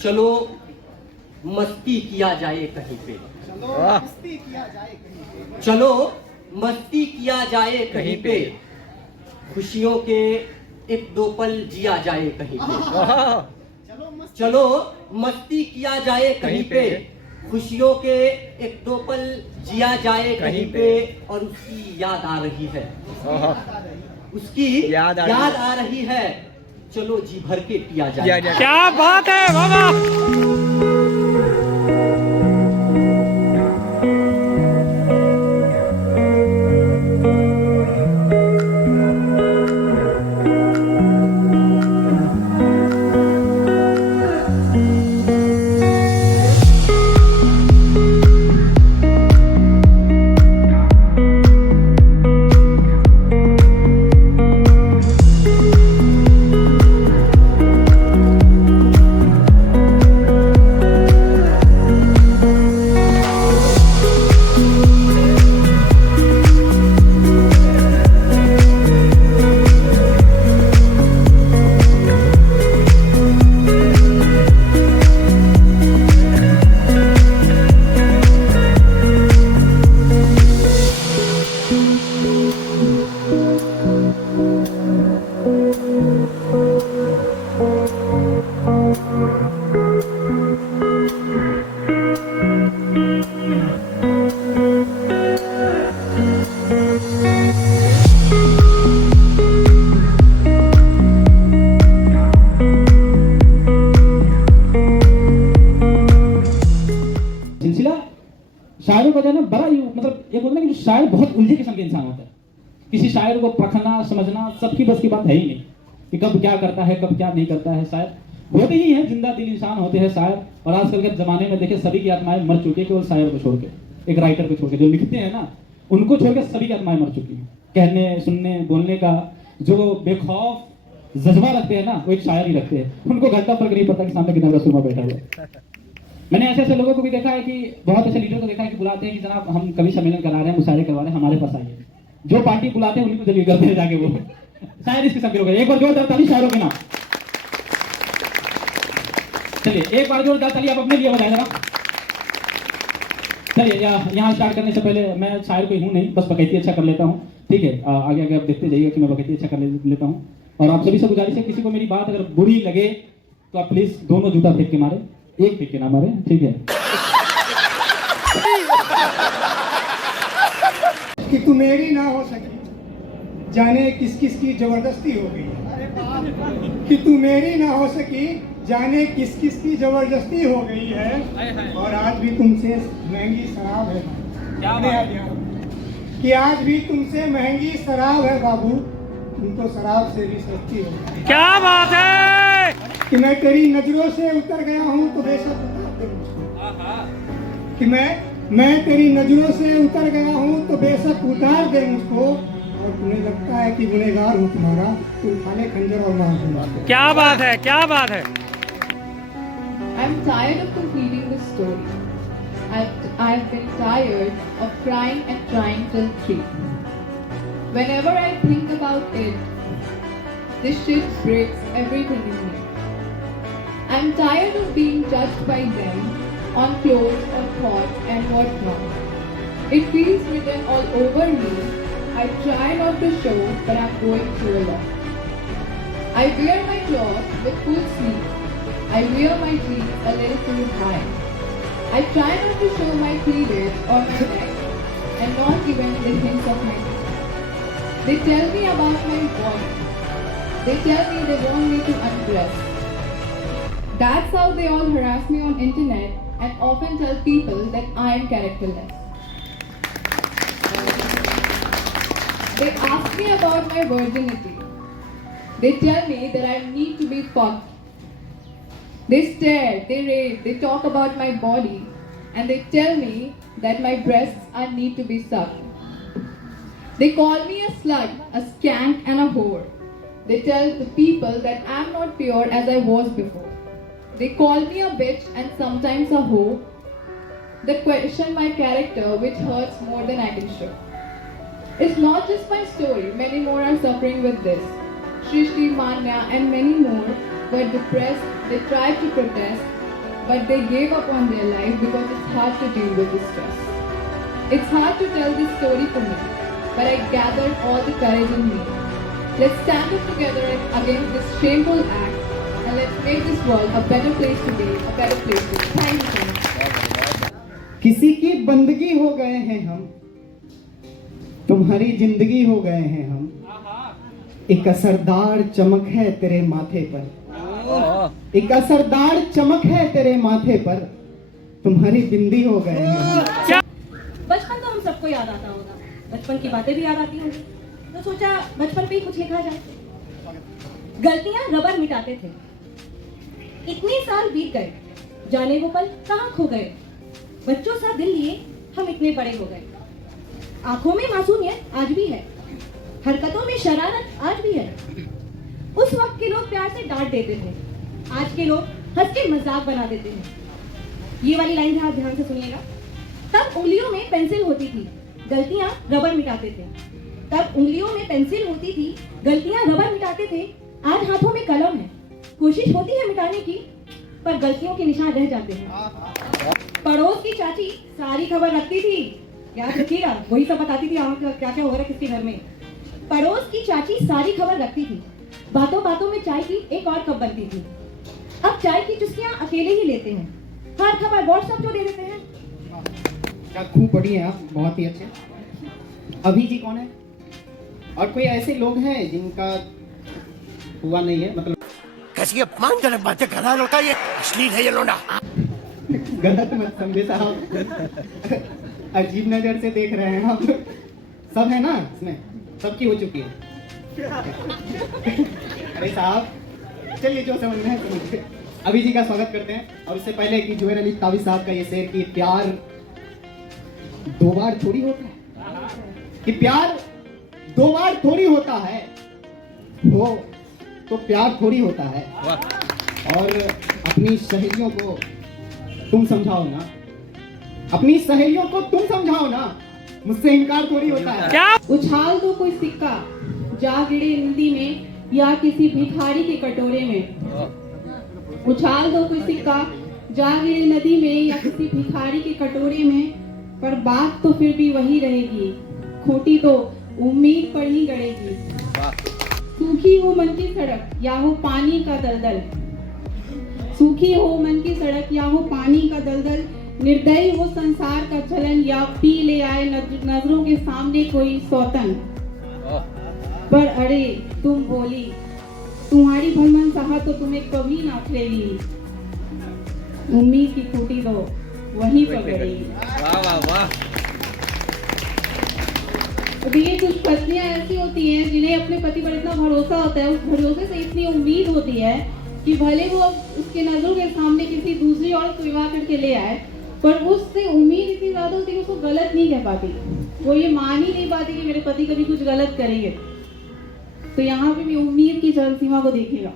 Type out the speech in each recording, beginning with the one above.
चलो मस्ती किया जाए कहीं पे, चलो मस्ती किया जाए कहीं पे, खुशियों के एक दो पल जिया जाए कहीं पे। चलो मस्ती किया जाए कहीं पे, खुशियों के एक दो पल जिया जाए कहीं पे। और उसकी याद आ रही है, उसकी याद आ रही है, चलो जी भर के पिया जाए। क्या बात है बाबा। शायरों का जो है ना बड़ा ही मतलब एक होता है कि शायर बहुत उलझे किस्म के इंसान होता है। किसी शायर को परखना समझना सबकी बस की बात है ही नहीं कि कब क्या करता है कब क्या नहीं करता है। शायर होते ही है, जिंदा दिल इंसान होते हैं शायर। और आजकल के जमाने में देखिए सभी की आत्माएं मर चुकी है, केवल शायर को छोड़ के, एक राइटर को छोड़ के। जो लिखते हैं ना उनको छोड़ के सभी की आत्माएं मर चुकी है। कहने सुनने बोलने का जो बेखौफ जज्बा रखते हैं ना वो एक शायर ही रखते हैं। उनको घंटा फर्क नहीं पड़ता कि सामने कितना रसूल में बैठा हुआ है। मैंने ऐसे ऐसे लोगों को भी देखा है कि बहुत ऐसे लीडर को देखा है कि बुलाते हैं कि जनाब हम कवि सम्मेलन करा रहे हैं, मुशायरे करवा रहे हैं, हमारे पास आइए। जो पार्टी बुलाते हैं उन्हीं को जल्दी करते हैं जाके वो शायर इस किस्म के लोग हैं। एक बार जोरदार ताली शायरों के नाम। चलिए एक बार जोरदार ताली आप अपने लिए बजाए जरा। चलिए यहाँ स्टार्ट करने से पहले मैं शायर कोई हूँ नहीं, बस बकैती अच्छा कर लेता हूँ। ठीक है, आगे आगे आप देखते जाइए कि मैं बकैती अच्छा कर लेता हूँ। और आप सभी से गुजारिश है, किसी को मेरी बात अगर बुरी लगे तो आप प्लीज दोनों जूता फेंक के मारे, एक फेंक के ना मारे, ठीक है। कि तू मेरी ना हो सकी जाने किस किस की जबरदस्ती हो गई। कि तू मेरी ना हो सकी जाने किस किस की जबरदस्ती हो गई है। और आज भी तुमसे महंगी शराब है। कि आज भी तुमसे महंगी शराब है बाबू, तुम तो शराब से भी सस्ती हो। क्या बात है। कि मैं तेरी नजरों से उतर गया हूँ तो बेशक उतार दे मुझको। कि मैं तेरी नजरों से उतर गया हूँ तो बेशक उतार दे मुझको। और तुम्हें लगता है कि गुनहगार हूँ तुम्हारा, तो उठा ले खंजर और मार दूंगा। क्या बात है, क्या बात है। I'm tired of completing this story. I've been tired of crying and trying till 3. Whenever I think about it, this shit breaks everything in me. I'm tired of being judged by them on clothes or thoughts and whatnot. It feels written all over me. I try not to show, but I'm going through a lot. I wear my clothes with full sleeves. I wear my jeans a little too high. I try not to show my cleavage or my neck, and not even the hints of my teeth. They tell me about my body. They tell me they want me to undress. That's how they all harass me on internet and often tell people that I am characterless. They ask me about my virginity. They tell me that I need to be fucked. They stare, they rave, they talk about my body, and they tell me that my breasts need to be sucked. They call me a slut, a skank, and a whore. They tell the people that I'm not pure as I was before. They call me a bitch and sometimes a hoe. They question my character, which hurts more than I can show. It's not just my story, many more are suffering with this. Shrishti, Manya, and many more were depressed. They tried to protest, but they gave up on their life because it's hard to deal with the stress. It's hard to tell this story for me, but I gathered all the courage in me. Let's stand up together against this shameful act and let's make this world a better place today, a better place today. Thank you so much. किसी की बंदगी हो गए हैं हम, तुम्हारी जिंदगी हो गए हैं हम, एक असरदार चमक है तेरे माथे पर, एक असरदार चमक है तेरे माथे पर, तुम्हारी बिंदी हो गए हैं हम। बचपन तो हम सबको याद आता होगा, बचपन की बातें भी याद आती होंगी, तो सोचा बचपन पे ही कुछ लिखा जाए। गलतियां रबर मिटाते थे, इतने साल बीत गए, जाने वो पल कहाँ खो गए। बच्चों सा दिल लिए हम इतने बड़े हो गए। आंखों में मासूमियत आज भी है, हरकतों में शरारत आज भी है। उस वक्त के लोग प्यार से डांट देते थे, आज के लोग हंस के मजाक बना देते हैं। ये वाली लाइन ध्यान से सुनिएगा। तब उंगलियों में पेंसिल होती थी, गलतियां रबर मिटाते थे। तब उंगलियों में पेंसिल होती थी, गलतियां रबर मिटाते थे। आज हाथों में कलम है, कोशिश होती है मिटाने की, पर गलतियों के निशान रह जाते हैं। पड़ोस की चाची सारी खबर रखती थी, याद रखिएगा, वही सब बताती थी क्या क्या हो रहा है किसके घर में। पड़ोस की चाची सारी खबर रखती थी, बातों बातों में चाय की एक और कप बनती थी। अब चाय की चुस्कियां अकेले ही लेते हैं, हर खबर व्हाट्सएप जो दे देते हैं। क्या खूब पढ़ी हैं आप, बहुत ही अच्छे। अभी जी कौन है? और कोई ऐसे लोग हैं जिनका हुआ नहीं है, मतलब कैसी अपमानजनक बातें कर रहा है लड़का, ये अश्लील है ये लोंडा। गलत मत समझे साहब, अजीब नजर से देख रहे हैं आप। सब है ना इसमें, सबकी हो चुकी है। अरे साहब चलिए, जो समझना है समझिए। अभी जी का स्वागत करते हैं। और उससे पहले कि जुबैर अली तावी साहब का ये शेर कि प्यार दो बार थोड़ी होता है, कि प्यार दो बार थोड़ी होता है, हो तो प्यार थोड़ी होता है। और अपनी सहेलियों को तुम समझाओ ना, अपनी सहेलियों को तुम समझाओ ना, मुझसे इनकार थोड़ी होता है। क्या? उछाल दो कोई सिक्का जा गिरे नदी में या किसी भिखारी के कटोरे में। उछाल दो कोई सिक्का जा गिरे नदी में या किसी भिखारी के कटोरे में, पर बात तो फिर भी वही रहेगी, खोटी तो उम्मीद पर ही गड़ेगी। सूखी हो मन की सड़क या हो पानी का दलदल, सूखी हो मन की सड़क या हो पानी का दलदल, निर्दयी हो संसार का चलन या पी ले आए नजरों के सामने कोई सौतन। पर अरे तुम बोली, तुम्हारी भलमन चाहा तो तुम्हें कभी ना उखड़ेगी, उम्मीद की खूंटी तो वहीं पर गड़ेगी। वाह वाह वाह। अभी ये कुछ पत्नियां ऐसी होती हैं जिन्हें अपने पति पर इतना भरोसा होता है, उस भरोसे से इतनी उम्मीद होती है कि भले वो उसके नजरों के सामने किसी दूसरी औरत को विवाह करके ले आए, पर उससे उम्मीद इतनी ज्यादा होती है कि उसको गलत नहीं कह पाती। वो ये मान ही नहीं पाती कि मेरे पति कभी कुछ गलत करेंगे। तो यहाँ पे भी उम्मीद की चरम सीमा को देखिएगा।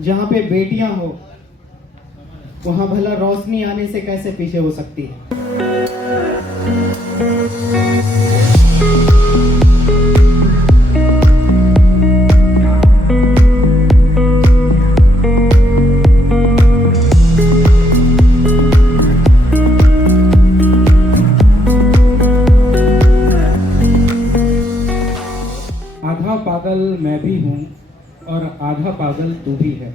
जहाँ पे बेटियां हो वहाँ भला रोशनी आने से कैसे पीछे हो सकती है। आधा पागल मैं भी हूँ और आधा पागल तू भी है।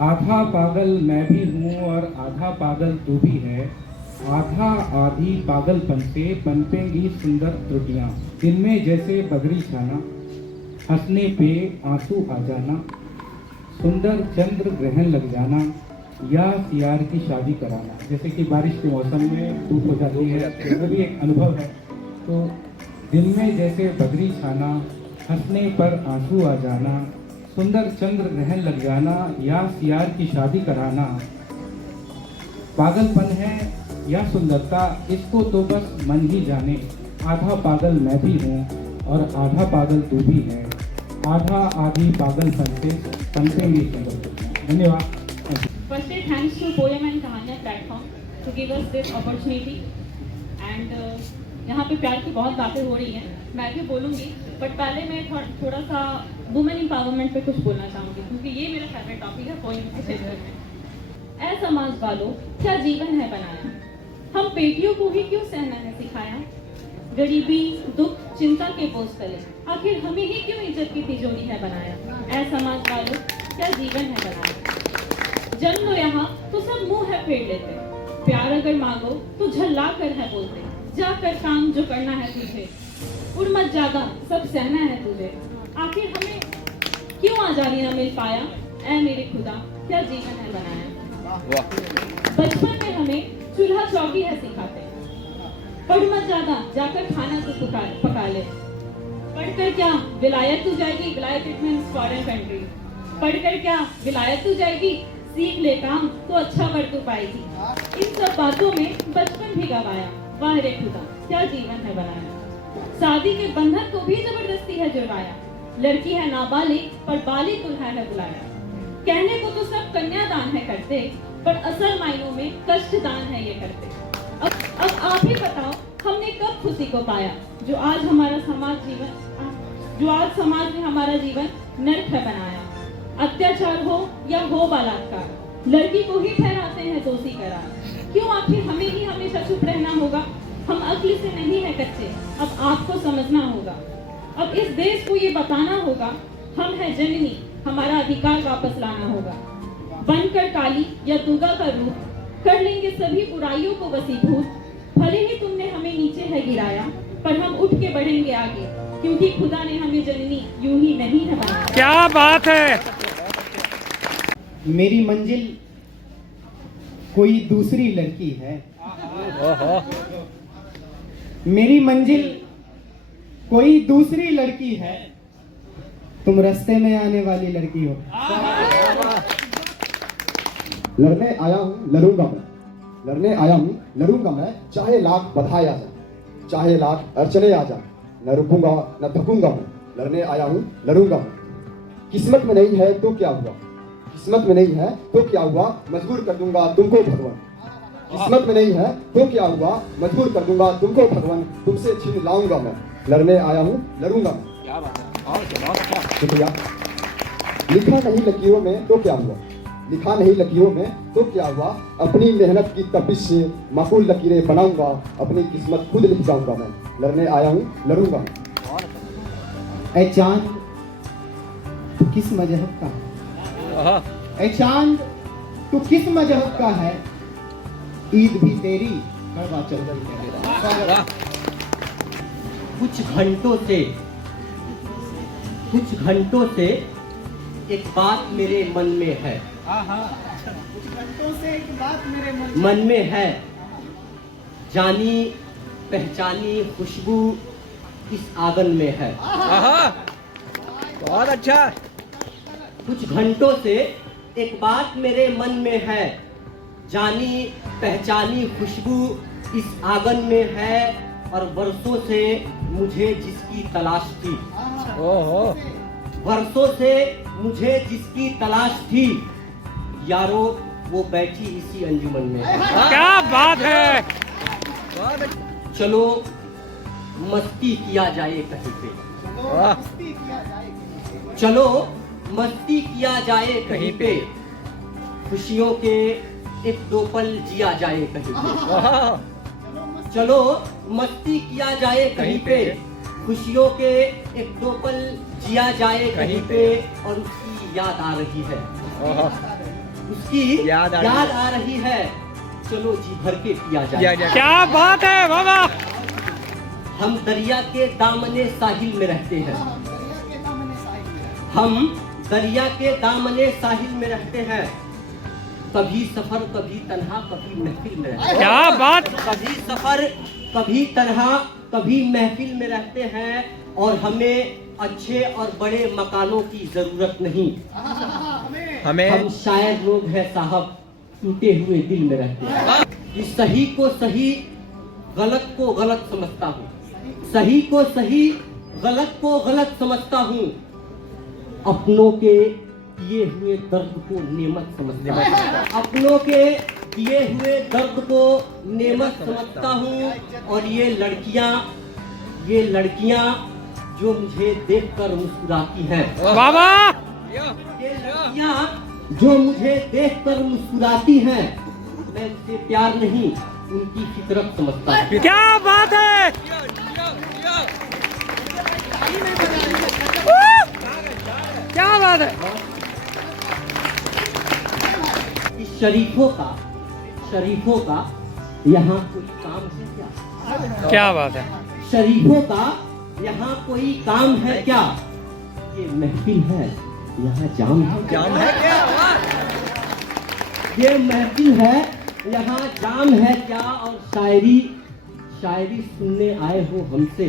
आधा पागल मैं भी हूँ और आधा पागल तू भी है। आधा आधी पागलपन से पनपेंगी सुंदर त्रुटियाँ, दिन में जैसे बदरी छाना, हंसने पे आंसू आ जाना, सुंदर चंद्र ग्रहण लग जाना या सियार की शादी कराना। जैसे कि बारिश के मौसम में धूप हो जाती है, वो भी एक अनुभव है। तो दिन में जैसे बदरी छाना, हंसने पर आंसू आ जाना, सुंदर चंद्र ग्रहण लग जाना या सियार की शादी कराना। पागलपन है या सुंदरता, इसको तो बस मन ही जाने। आधा पागल मैं भी हूँ और आधा पागल तू भी है। आधा आधी पागलपन से पनपेंगी सुंदर। धन्यवाद। Firstly, thanks to Poem and Kahaniyan platform to give us this opportunity. And यहाँ पे प्यार की बहुत बातें हो रही हैं, मैं भी बोलूँगी, बट पहले मैं थोड़ा सा वुमेन एम्पावरमेंट पे कुछ बोलना चाहूँगी, क्योंकि ये मेरा फेवरेट टॉपिक है पोएम के क्षेत्र में। ऐसा समाज वालों क्या जीवन है बनाया। हम बेटियों को ही क्यों सहना है सिखाया। गरीबी दुख चिंता के बोझ तले आखिर हमें ही क्यों इज्जत की तिजोरी है बनाया। ऐ समाज वालों क्या जीवन है बनाया। जन्म लो यहाँ तो सब मुंह है फेर लेते, प्यार अगर मांगो तो झल्ला कर है बोलते। जाकर काम जो करना है तुझे, उड़ मत ज्यादा सब सहना है तुझे। आखिर हमें क्यों आजादी न मिल पाया। ऐ मेरे खुदा क्या जीवन है बनाया। बचपन में हमें चूल्हा चौकी है सिखाते, पढ़ मत ज्यादा जाकर खाना तो पका ले। पढ़कर क्या विलायत तू जाएगी, विलायत इट मींस फॉरेन कंट्री। पढ़कर क्या विलायत तू जाएगी, सीख ले काम तो अच्छा कर तू पाएगी। इन सब बातों में बचपन भी गवाया, वाह रे खुदा क्या जीवन है बनाया। शादी के बंधन को भी जबरदस्ती है जुड़वाया, लड़की है नाबालिग पर बालिग दुल्हा है बुलाया। कहने को तो सब कन्यादान है करते, पर असल मायनों में कष्टदान है ये करते। अब आप ही बताओ हमने कब खुशी को पाया, जो आज समाज में हमारा जीवन नर्क है बनाया। अत्याचार हो या हो बलात्कार, लड़की को ही ठहराते हैं दोषी करार। क्यों आखिर हमें ही हमेशा चुप रहना होगा। हम अक्ल से नहीं है कच्चे, अब आपको समझना होगा। अब इस देश को ये बताना होगा हम है जननी, हमारा अधिकार वापस लाना होगा। बनकर काली या दुर्गा का रूप कर लेंगे सभी बुराइयों को वसीभूत। भले ही तुमने हमें नीचे है गिराया, पर हम उठ के बढ़ेंगे आगे, क्योंकि खुदा ने हमें जननी यूं ही नहीं है बनाया। क्या बात है। मेरी मंजिल कोई दूसरी लड़की है। मेरी मंजिल कोई दूसरी लड़की है, तुम रास्ते में आने वाली लड़की हो। लड़ने आया हूँ लड़ूंगा मैं, लड़ने आया हूँ लड़ूंगा मैं। चाहे लाख बधाई आ जाए, चाहे लाख अड़चने आ जाए, न रुकूंगा न थकूंगा मैं। लड़ने आया हूँ लड़ूंगा मैं। किस्मत में नहीं है तो क्या हुआ, किस्मत में नहीं है तो क्या हुआ, मजबूर कर दूंगा तुमको भगवान। किस्मत में नहीं है तो क्या हुआ, मजबूर कर दूंगा तुमको भगवान। तुमसे छीन लाऊंगा मैं, लड़ने आया हूँ लड़ूंगा मैं। शुक्रिया। लिखा नहीं लकीरों में तो क्या हुआ, लिखा नहीं लकीरों में तो क्या हुआ। अपनी मेहनत की तपिश से माकूल लकीरें बनाऊंगा, अपनी किस्मत खुद लिख जाऊंगा मैं। लड़ने आया हूँ लड़ूंगा। ऐ चांद तू किस मजहब का है, ऐ चांद तू किस मजहब का है। ईद भी तेरी करवा चौथ भी तेरा। कुछ घंटों से एक बात मेरे मन में है। मन में है, जानी पहचानी खुशबू इस आंगन में है। बहुत अच्छा। कुछ घंटों से एक बात मेरे मन में है, जानी पहचानी खुशबू इस आंगन में है। और वर्षों से मुझे जिसकी तलाश थी, वर्षों से मुझे जिसकी तलाश थी, यारो वो बैठी इसी अंजुमन में। क्या बात है। चलो मस्ती किया जाए कहीं पे, चलो मस्ती किया जाए कहीं पे। खुशियों के एक दो पल जिया जाए कहीं पे। चलो मस्ती किया जाए कहीं पे, खुशियों के एक दो पल जिया जाए कहीं पे। और उसकी याद आ रही है, उसकी याद आ रही है। चलो जी भर के पिया जाए। क्या बात है बाबा। हम दरिया के दामने साहिल में रहते हैं, हम दरिया के दामने साहिल में रहते हैं। कभी सफर कभी तन्हा कभी महफिल में रहते हैं। क्या बात। कभी सफर कभी तन्हा कभी महफिल में रहते हैं। और हमें अच्छे और बड़े मकानों की जरूरत नहीं, हम शायर लोग हैं साहब, टूटे हुए दिल में रहते हैं। इस सही को सही गलत को गलत समझता हूँ, सही को सही गलत को गलत समझता हूँ। अपनों के किए हुए दर्द को नेमत समझता हूँ, अपनों के किए हुए दर्द को नेमत समझता हूँ। और ये लड़कियाँ जो मुझे देखकर मुस्कुराती हैं, बाबा। ये लड़कियाँ जो मुझे देखकर मुस्कुराती हैं, मैं उससे प्यार नहीं उनकी फितरत समझता हूँ। क्या बात है। क्या बात है। इस शरीफों का यहाँ कोई काम है क्या? क्या बात है। शरीफों का यहाँ कोई काम है क्या? ये महफिल है, यहाँ जाम है क्या? ये महफिल है, यहाँ जाम है क्या? और शायरी सुनने आए हो हमसे,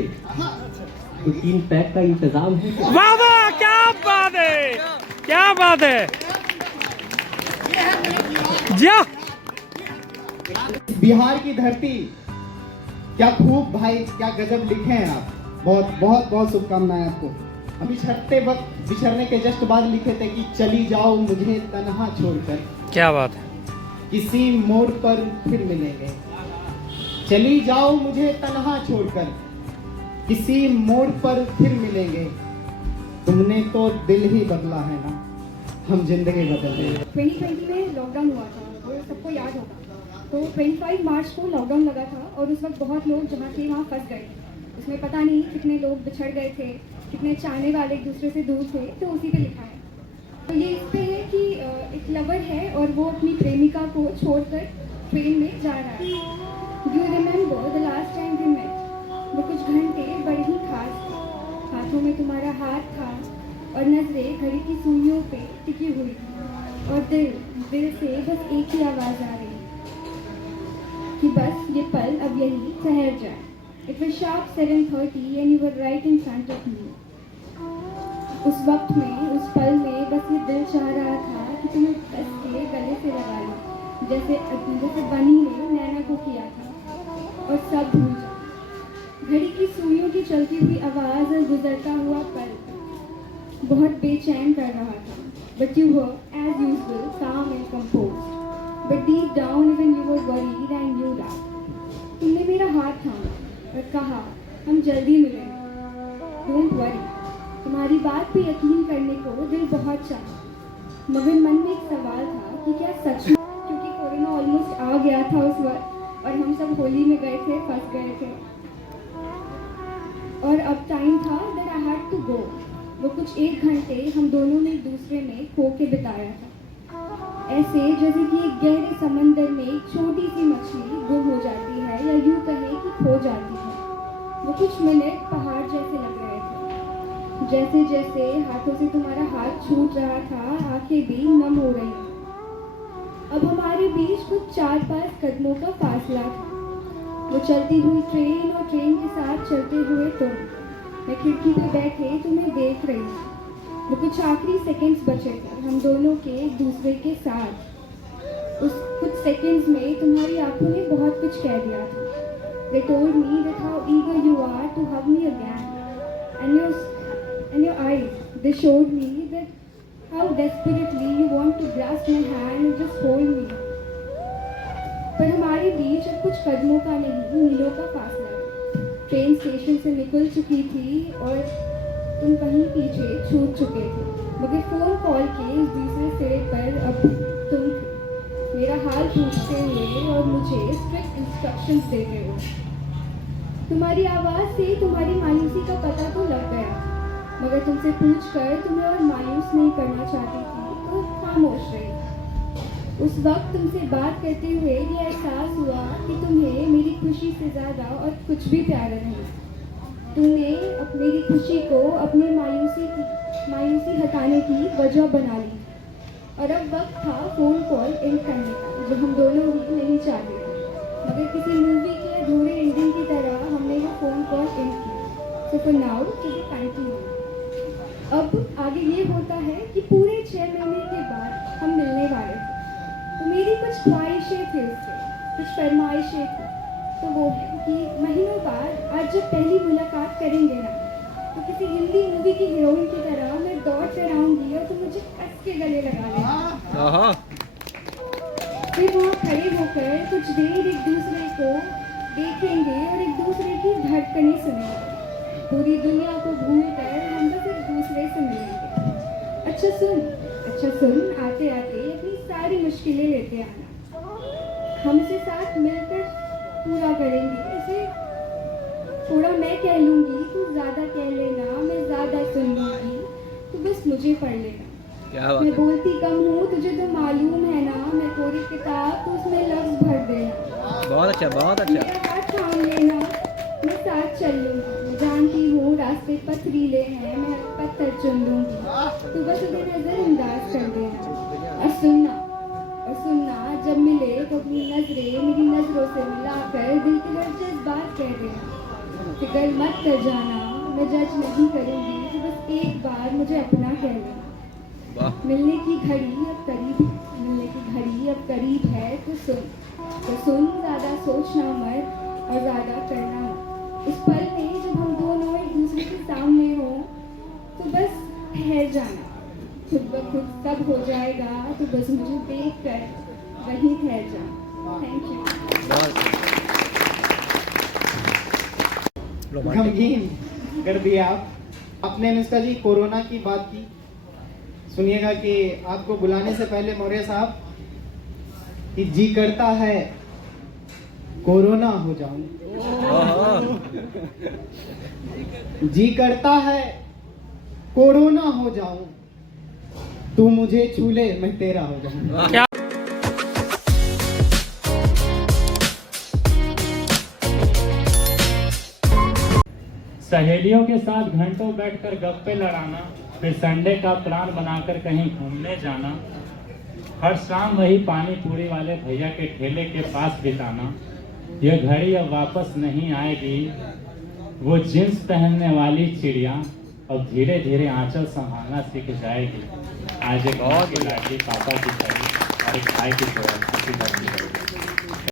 तो 3 पैक का इंतजाम है क्या? वाह वाह, क्या बात है, क्या बात है। जा बिहार की धरती, क्या खूब भाई, क्या गजब लिखे हैं आप। बहुत बहुत बहुत शुभकामनाएं आपको। अभी छठते वक्त बिछड़ने के जस्ट बाद लिखे थे कि चली जाओ मुझे तन्हा छोड़कर, क्या बात है। किसी मोड़ पर फिर मिलेंगे। चली जाओ मुझे तन्हा छोड़कर, किसी मोड़ पर फिर मिलेंगे। तुमने तो दिल ही बदला है ना, हम जिंदगी बदल देंगे। 2020 में लॉकडाउन हुआ था, वो सबको याद होगा। तो 25 मार्च को लॉकडाउन लगा था और उस वक्त बहुत लोग जहाँ थे वहाँ फंस गए थे। उसमें पता नहीं कितने लोग बिछड़ गए थे, कितने चाहने वाले एक दूसरे से दूर थे, तो उसी पे लिखा है। तो ये इस पे है कि एक लवर है और वो अपनी प्रेमिका को छोड़कर ट्रेन में जा रहा है। You remember the last time we met, वो कुछ घंटे बड़े ही खास थे। हाथों में तुम्हारा हाथ था और नजरें घड़ी की सुइयों पे टिकी हुई थी, और दिल से बस एक ही आवाज़ आ रही कि बस ये पल अब यही ठहर जाए। It was sharp 7:30 and you were right in front of me. उस वक्त में, उस पल में बस ये दिल चाह रहा था कि तुम्हें कस के गले से लगा लो, जैसे बनी ने नैना को किया था, और सब भूल जाओ। घड़ी की सुइयों की चलती हुई आवाज़ और गुजरता हुआ पल बहुत बेचैन कर रहा था। But you were, as usual, calm and composed. But deep down, even you were worried and knew that. तुमने मेरा हाथ थामा और कहा, हम जल्दी मिलेंगे। Don't worry. तुम्हारी बात पे यकीन करने को दिल बहुत चाहा, मगर मन में एक सवाल था कि क्या सच में, क्योंकि कोरोना ऑलमोस्ट आ गया था उस वक्त और हम सब होली में गए थे, फंस गए थे, और अब टाइम था that I had to go. वो कुछ 1 घंटे हम दोनों ने एक दूसरे में खो के बिताया था, ऐसे जैसे कि एक गहरे समंदर में एक छोटी सी मछली गुम हो जाती है, या यूं कहें कि खो जाती है। वो कुछ मिनट पहाड़ जैसे लग रहे थे, जैसे जैसे हाथों से तुम्हारा हाथ छूट रहा था, आंखें भी नम हो रही थी। अब हमारे बीच कुछ 4-5 कदमों का फासला था। वो चलती हुई ट्रेन और ट्रेन के साथ चलते हुए तुम। मैं खिड़की पे बैठे तुम्हें देख रही थी। वो कुछ आखिरी सेकंड्स बचे थे हम दोनों के एक दूसरे के साथ। उस कुछ सेकंड्स में तुम्हारी आंखों ने बहुत कुछ कह दिया था। They told me that how eager you are to hug me again, and your eyes, they showed me that how desperately you want to grasp my hand and just hold me. पर हमारे बीच अब कुछ कदमों का नहीं, मीलों का फासला है। ट्रेन स्टेशन से निकल चुकी थी और तुम कहीं पीछे छूट चुके थे, मगर फोन कॉल के उस दूसरे सिरे पर अब तुम थे, मेरा हाल पूछते हुए और मुझे स्ट्रिक्ट इंस्ट्रक्शंस देते हुए। तुम्हारी आवाज़ से तुम्हारी मायूसी का पता तो लग गया, मगर तुमसे पूछकर तुम्हें और मायूस नहीं करना चाहती थी, तो खामोश रही। उस वक्त तुमसे बात करते हुए ये एहसास हुआ कि तुम्हें मेरी खुशी से ज़्यादा और कुछ भी प्यारा नहीं। तुमने मेरी खुशी को अपनी मायूसी हटाने की वजह बना ली, और अब वक्त था फ़ोन कॉल एंड करने का, जो हम दोनों ही नहीं चाहते थे, मगर किसी मूवी के अधूरे एंडिंग की तरह हमने वो फ़ोन कॉल एंड की। So for now to be continued. अब आगे ये होता है कि पूरे 6 महीने के बाद हम मिलने वाले थे, तो मेरी कुछ ख्वाहिशें थी उससे, कुछ फरमाइशें थी। तो वो है कि महीनों बाद आज जब पहली मुलाकात करेंगे ना, तो किसी हिंदी मूवी की हीरोइन की तरह मैं दौड़ कर आऊँगी और तुम मुझे कस के गले लगा लेना। फिर वहाँ खड़े होकर कुछ देर एक दूसरे को देखेंगे और एक दूसरे की धड़कनें सुनेंगे। पूरी दुनिया को भूल कर हम बस एक दूसरे से मिलेंगे। अच्छा अच्छा सुन, आते आते अपनी सारी मुश्किलें लेते आना, हम इसे साथ मिलकर पूरा करेंगे। इसे थोड़ा मैं कह लूंगी, तू ज्यादा कह लेना, मैं ज्यादा सुन लूंगी, तू बस मुझे पढ़ लेना। मैं बोलती कम हूँ, तुझे तो मालूम है ना, मैं पूरी किताब तो उसमें लफ्ज भर देना। बहुत अच्छा, बहुत अच्छा। मेरा हाथ थाम लेना, मैं साथ चल लूंगी। मैं जानती हूँ रास्ते पथरीले हैं, मैं पत्थर चुन लूंगी, तू बस उन्हें नजरअंदाज कर देना। और सुनना जब मिले तो अपनी नजरें मेरी नजरों से मिलाकर दिल के हर जज्बात कह देना। फिक्र मत कर जाना, मैं जज नहीं करूंगी, तो बस एक बार मुझे अपना कह लेना। मिलने की घड़ी अब करीब है, मिलने की घड़ी अब करीब है, तो सुन, ज्यादा सोचना मत और ज्यादा करना मत। इस पल में जब हम दोनों एक दूसरे के सामने हो, तो बस ठहर जाना, खुद ब खुद सब हो जाएगा, तो बस मुझे देख कर वहीं ठहर जाना। Thank you. गमगीन कर दिया आप। आपने अनुष्का जी कोरोना की बात की, सुनिएगा कि आपको बुलाने से पहले मौर्य साहब कि जी करता है कोरोना हो जाऊं, जी करता है कोरोना हो जाऊं, तू मुझे छू ले मैं तेरा हो जाऊं। क्या सहेलियों के साथ घंटों बैठकर गप्पे लड़ाना, फिर संडे का प्लान बनाकर कहीं घूमने जाना, हर शाम वही पानी पूरी वाले भैया के ठेले के पास बिताना। यह घड़ी अब वापस नहीं आएगी, वो जींस पहनने वाली चिड़िया अब धीरे धीरे आंचल संभालना सीख जाएगी। आज एक और लाडली पापा की तरह और एक भाई की तरह।